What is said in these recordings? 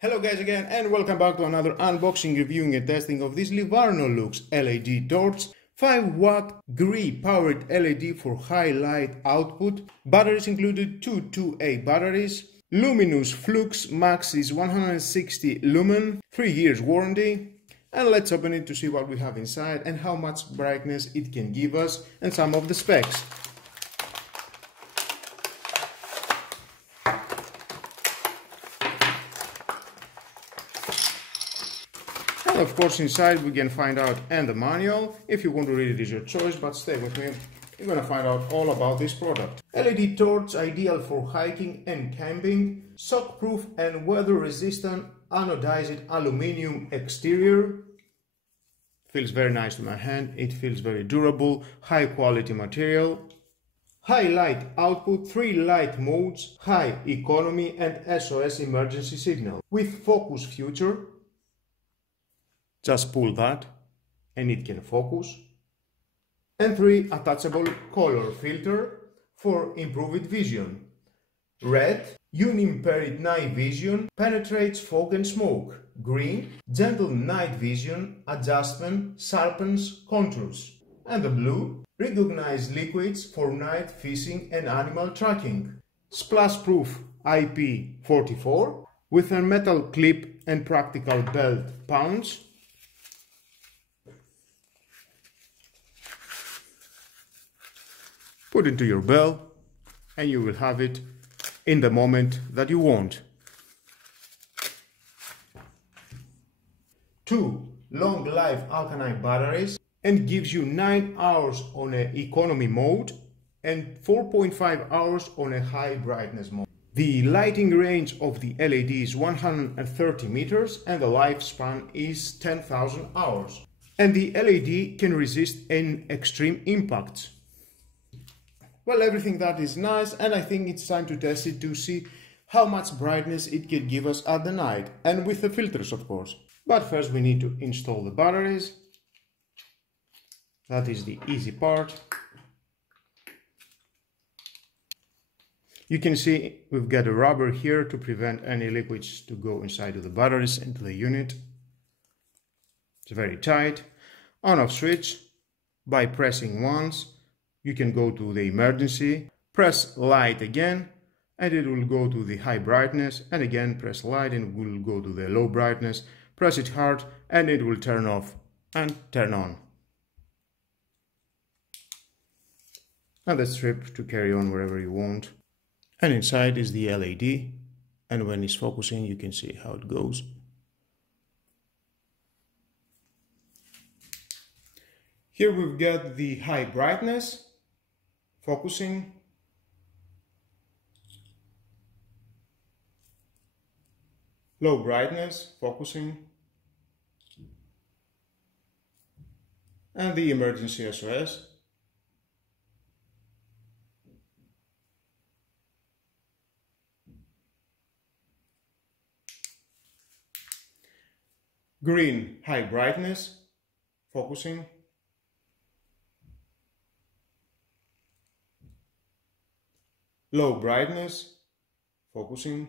Hello guys again and welcome back to another unboxing, reviewing and testing of this Livarnolux LED torch. 5-watt GRI powered LED for high light output. Batteries included, two 2A batteries. Luminous Flux Max is 160 lumen, 3 years warranty. And let's open it to see what we have inside and how much brightness it can give us and some of the specs. And of course inside we can find out and the manual. If you want to read it, is your choice, but stay with me. You're gonna find out all about this product. LED torch ideal for hiking and camping. Shockproof and weather resistant anodized aluminium exterior. Feels very nice to my hand. It feels very durable, high quality material. High light output, 3 light modes, high economy and SOS emergency signal. With focus feature. Just pull that and it can focus. And 3 attachable color filter for improved vision. Red, unimpaired night vision, penetrates fog and smoke. Green, gentle night vision, adjustment, sharpens contours. And the blue, recognize liquids for night fishing and animal tracking. Splash proof IP44 with a metal clip and practical belt pouch. Put it into your belt and you will have it in the moment that you want. 2 long life alkaline batteries and gives you 9 hours on an economy mode and 4.5 hours on a high brightness mode. The lighting range of the LED is 130 meters and the lifespan is 10,000 hours. And the LED can resist any extreme impacts. Well, everything that is nice, and I think it's time to test it to see how much brightness it can give us at the night, and with the filters of course. But first we need to install the batteries. That is the easy part. You can see we've got a rubber here to prevent any liquids to go inside of the batteries into the unit. It's very tight. On-off switch. By pressing once you can go to the emergency, press light again and it will go to the high brightness, and again press light and it will go to the low brightness. Press it hard and it will turn off and turn on. And the strip to carry on wherever you want. And inside is the LED, and when it's focusing you can see how it goes. Here we've got the high brightness, focusing, low brightness, focusing, and the emergency SOS. Green, high brightness, focusing. Low brightness, focusing.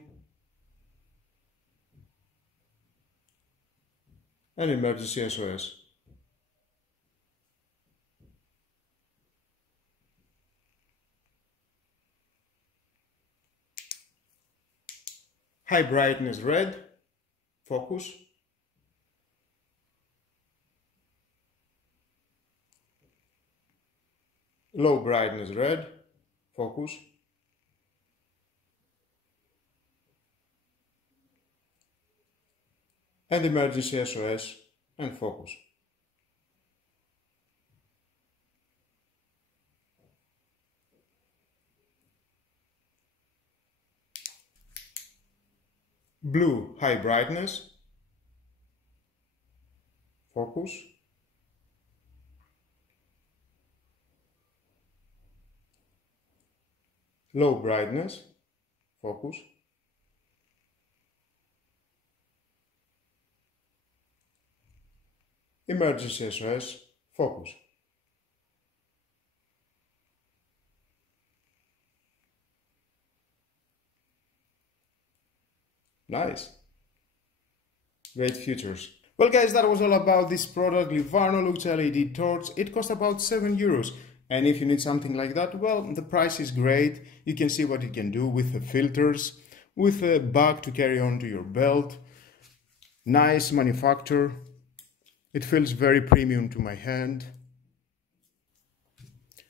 And emergency SOS. High brightness red, focus. Low brightness red, focus. And emergency SOS and focus. Blue, high brightness, focus. Low brightness, focus. Emergency SOS, focus. Nice. great features. Well guys, that was all about this product, Livarnolux LED torch. It cost about 7 euros. And if you need something like that, well, the price is great. You can see what it can do with the filters, with a bag to carry onto your belt. Nice manufacture. It feels very premium to my hand.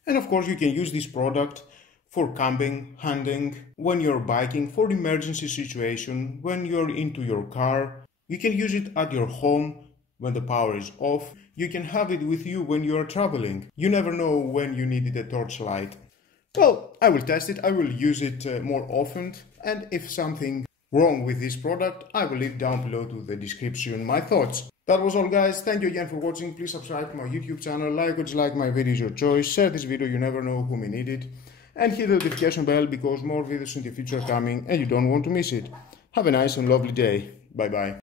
And of course you can use this product for camping, hunting, when you're biking, for emergency situation, when you're into your car. You can use it at your home when the power is off. You can have it with you when you are traveling. You never know when you needed a torchlight. Well, I will test it, I will use it more often, and if something wrong with this product, I will leave down below to the description my thoughts. That was all guys, thank you again for watching. Please subscribe to my YouTube channel, like or dislike my videos, your choice. Share this video, you never know who may need it. And hit the notification bell because more videos in the future are coming and you don't want to miss it. Have a nice and lovely day. Bye bye.